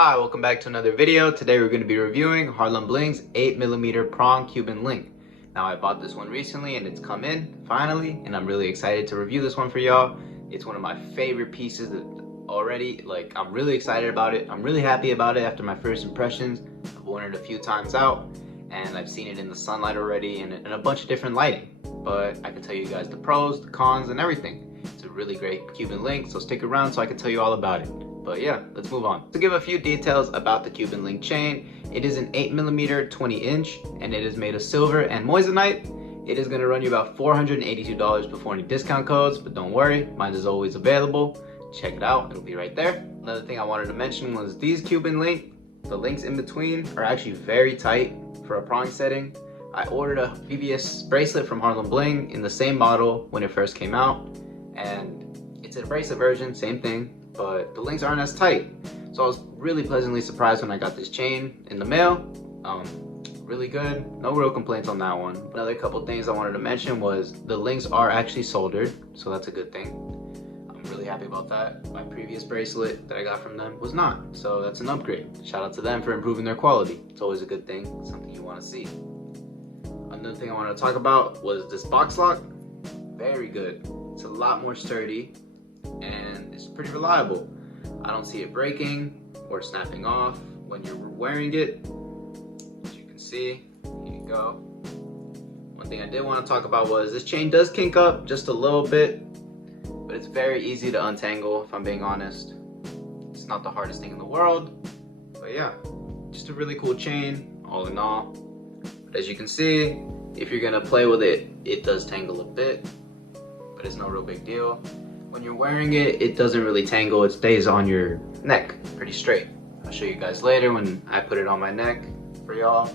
Hi, welcome back to another video. Today we're going to be reviewing HarlemBling's 8mm Prong Cuban Link. Now I bought this one recently and it's come in finally, and I'm really excited to review this one for y'all. It's one of my favorite pieces already. Like, I'm really excited about it. I'm really happy about it after my first impressions. I've worn it a few times out and I've seen it in the sunlight already and a bunch of different lighting. But I can tell you guys the pros, the cons, and everything. It's a really great Cuban Link, so stick around so I can tell you all about it. But yeah, let's move on. To give a few details about the Cuban Link chain, it is an 8mm 20-inch and it is made of silver and moissanite. It is going to run you about $482 before any discount codes, but don't worry, mine is always available. Check it out, it'll be right there. Another thing I wanted to mention was these Cuban Link, the links in between are actually very tight for a prong setting. I ordered a previous bracelet from HarlemBling in the same model when it first came out, and it's a bracelet version, same thing, but the links aren't as tight. So I was really pleasantly surprised when I got this chain in the mail. Really good, no real complaints on that one. Another couple things I wanted to mention was the links are actually soldered, so that's a good thing. I'm really happy about that. My previous bracelet that I got from them was not, so that's an upgrade. Shout out to them for improving their quality. It's always a good thing, something you want to see. Another thing I wanted to talk about was this box lock. Very good. It's a lot more sturdy and it's pretty reliable. I don't see it breaking or snapping off when you're wearing it. As you can see, here you go. One thing I did want to talk about was this chain does kink up just a little bit, but it's very easy to untangle, if I'm being honest. It's not the hardest thing in the world, but yeah, just a really cool chain all in all. But as you can see, if you're gonna play with it, it does tangle a bit, but it's no real big deal. When you're wearing it, it doesn't really tangle, it stays on your neck pretty straight. I'll show you guys later when I put it on my neck for y'all.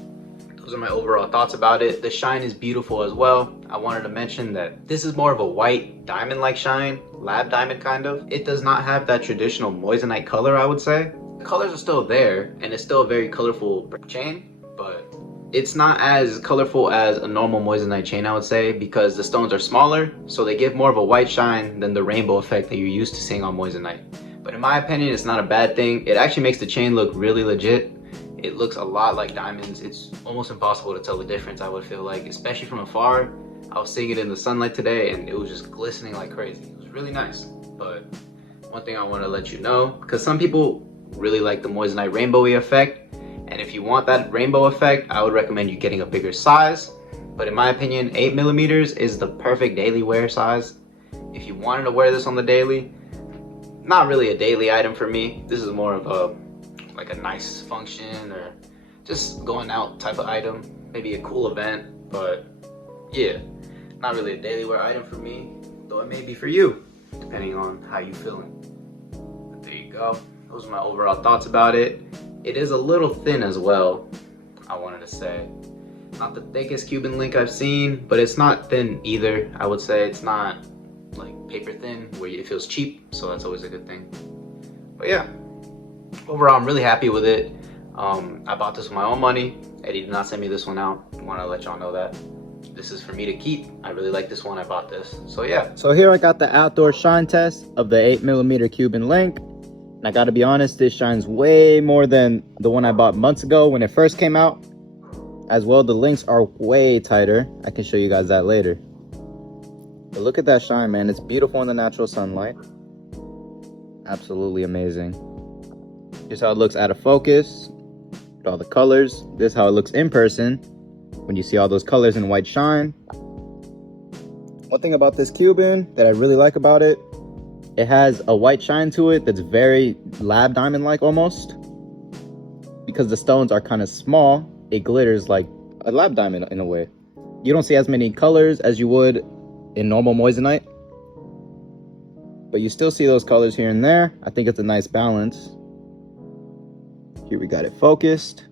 Those are my overall thoughts about it. The shine is beautiful as well. I wanted to mention that this is more of a white diamond-like shine, lab diamond kind of. It does not have that traditional moissanite color, I would say. The colors are still there, and it's still a very colorful chain, but it's not as colorful as a normal moissanite chain, I would say, because the stones are smaller, so they give more of a white shine than the rainbow effect that you're used to seeing on moissanite. But in my opinion, it's not a bad thing. It actually makes the chain look really legit. It looks a lot like diamonds. It's almost impossible to tell the difference, I would feel like, especially from afar. I was seeing it in the sunlight today and it was just glistening like crazy. It was really nice. But one thing I want to let you know, because some people really like the moissanite rainbowy effect, and if you want that rainbow effect, I would recommend you getting a bigger size. But in my opinion, 8mm is the perfect daily wear size. If you wanted to wear this on the daily, not really a daily item for me. This is more of a like a nice function or just going out type of item, maybe a cool event. But yeah, not really a daily wear item for me, though it may be for you, depending on how you feeling. But there you go. Those are my overall thoughts about it. It is a little thin as well, I wanted to say. Not the thickest Cuban Link I've seen, but it's not thin either. I would say it's not like paper thin where it feels cheap, so that's always a good thing. But yeah, overall I'm really happy with it. I bought this with my own money. Eddie did not send me this one out. I want to let y'all know that. This is for me to keep. I really like this one, I bought this. So yeah. So here I got the outdoor shine test of the 8mm Cuban Link. And I gotta be honest, this shines way more than the one I bought months ago when it first came out. As well, the links are way tighter. I can show you guys that later. But look at that shine, man. It's beautiful in the natural sunlight. Absolutely amazing. Here's how it looks out of focus with all the colors. This is how it looks in person when you see all those colors in white shine. One thing about this Cuban that I really like about it, it has a white shine to it that's very lab diamond-like almost. Because the stones are kind of small, it glitters like a lab diamond in a way. You don't see as many colors as you would in normal moissanite, but you still see those colors here and there. I think it's a nice balance. Here we got it focused.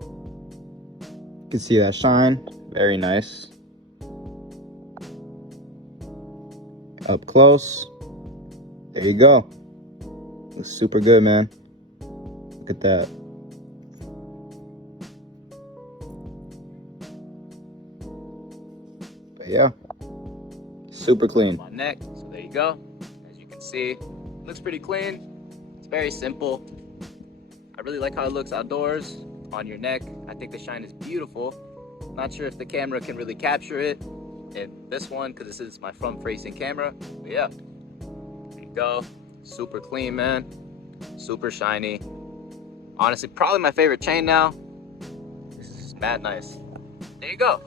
You can see that shine, very nice. Up close. There you go. Looks super good, man. Look at that. But yeah, super clean. My neck, so there you go. As you can see, it looks pretty clean. It's very simple. I really like how it looks outdoors on your neck. I think the shine is beautiful. Not sure if the camera can really capture it in this one because this is my front facing camera. But yeah, there you go. Super clean, man. Super shiny. Honestly, probably my favorite chain now. This is mad nice. There you go.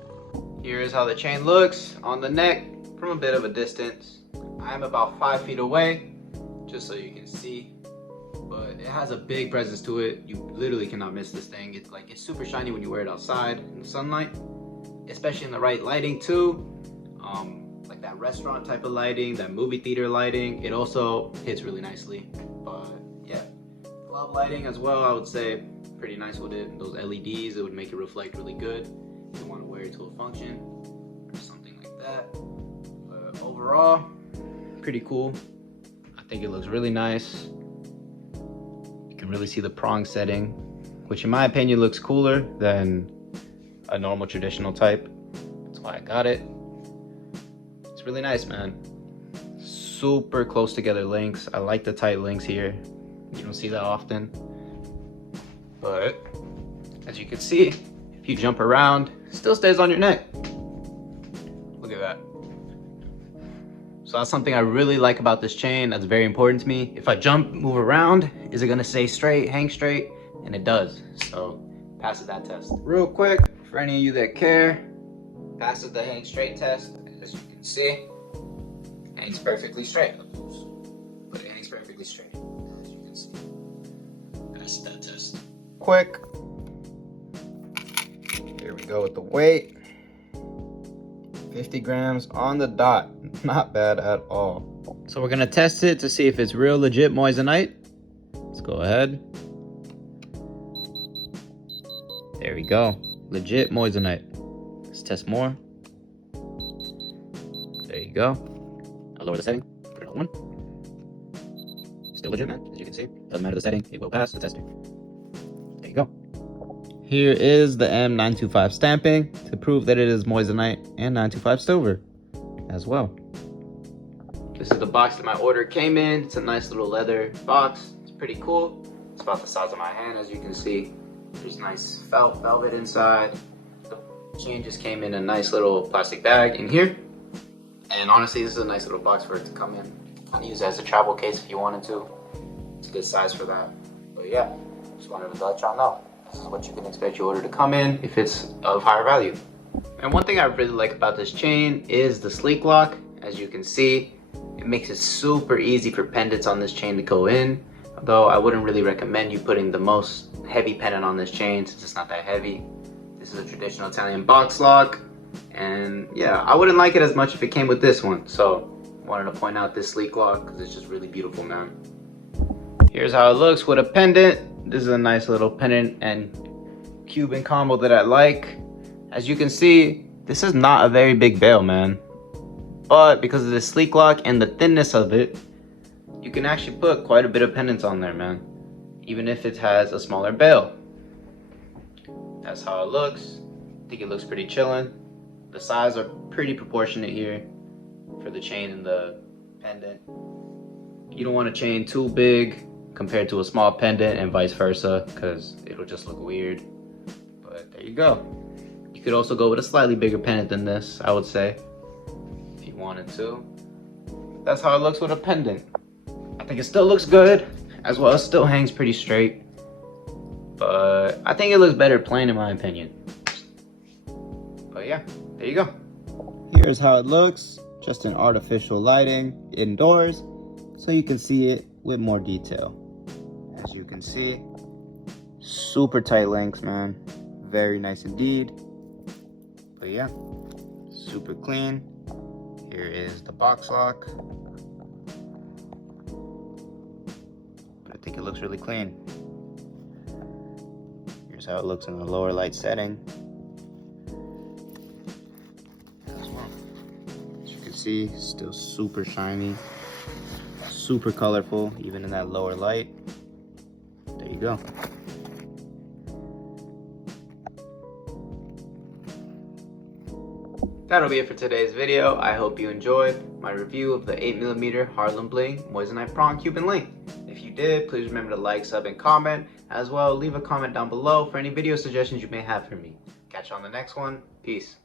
Here's how the chain looks on the neck from a bit of a distance. I'm about 5 feet away, just so you can see. But it has a big presence to it. You literally cannot miss this thing. It's super shiny when you wear it outside in the sunlight, especially in the right lighting too. Like that restaurant type of lighting, that movie theater lighting. It also hits really nicely. But yeah, club lighting as well, I would say pretty nice with it. Those LEDs, it would make it reflect really good if you want to wear it to a function or something like that. But overall, pretty cool. I think it looks really nice. You can really see the prong setting, which in my opinion looks cooler than a normal traditional type. That's why I got it. It's really nice, man. Super close together links. I like the tight links here. You don't see that often. But as you can see, if you jump around, it still stays on your neck. Look at that. So that's something I really like about this chain. That's very important to me. If I jump, move around, is it gonna stay straight, hang straight? And it does. So passes that test. Real quick, for any of you that care, passes the hang straight test. As you can see, hangs perfectly straight. But it hangs perfectly straight, as you can see. Passes that test. Quick. Here we go with the weight. 50 grams on the dot. Not bad at all. So we're gonna test it to see if it's real legit moissanite. Let's go ahead. There we go. Legit moissanite. Let's test more. There you go. I'll lower the setting. Put it on 1. Still legit, man. As you can see. Doesn't matter the setting. It will pass the tester. There you go. Here is the M925 stamping to prove that it is moissanite and 925 silver as well. This is the box that my order came in. It's a nice little leather box. It's pretty cool. It's about the size of my hand, as you can see. There's nice felt velvet inside. The chain just came in a nice little plastic bag in here. And honestly, this is a nice little box for it to come in. Kind of use it as a travel case if you wanted to. It's a good size for that. But yeah, just wanted to let y'all know. This is what you can expect your order to come in if it's of higher value. And one thing I really like about this chain is the sleek lock. As you can see, it makes it super easy for pendants on this chain to go in. Although I wouldn't really recommend you putting the most heavy pendant on this chain since it's not that heavy. This is a traditional Italian box lock. And yeah, I wouldn't like it as much if it came with this one. So wanted to point out this sleek lock because it's just really beautiful, man. Here's how it looks with a pendant. This is a nice little pendant and Cuban combo that I like. As you can see, this is not a very big bail, man. But because of the sleek lock and the thinness of it, you can actually put quite a bit of pendants on there, man. Even if it has a smaller bail. That's how it looks. I think it looks pretty chillin'. The size are pretty proportionate here for the chain and the pendant. You don't want a chain too big compared to a small pendant and vice versa, because it'll just look weird. But there you go. You could also go with a slightly bigger pendant than this, I would say, if you wanted to. That's how it looks with a pendant. I think it still looks good, as well as still hangs pretty straight. But I think it looks better plain in my opinion. But yeah, there you go. Here's how it looks, just in artificial lighting indoors, so you can see it with more detail. As you can see, super tight links, man. Very nice indeed. But yeah, super clean. Here is the box lock. But I think it looks really clean. Here's how it looks in the lower light setting. As you can see, still super shiny. Super colorful, even in that lower light. There you go. That'll be it for today's video. I hope you enjoyed my review of the 8mm HarlemBling Moissanite Prong Cuban Link. If you did, please remember to like, sub, and comment. As well, leave a comment down below for any video suggestions you may have for me. Catch you on the next one. Peace.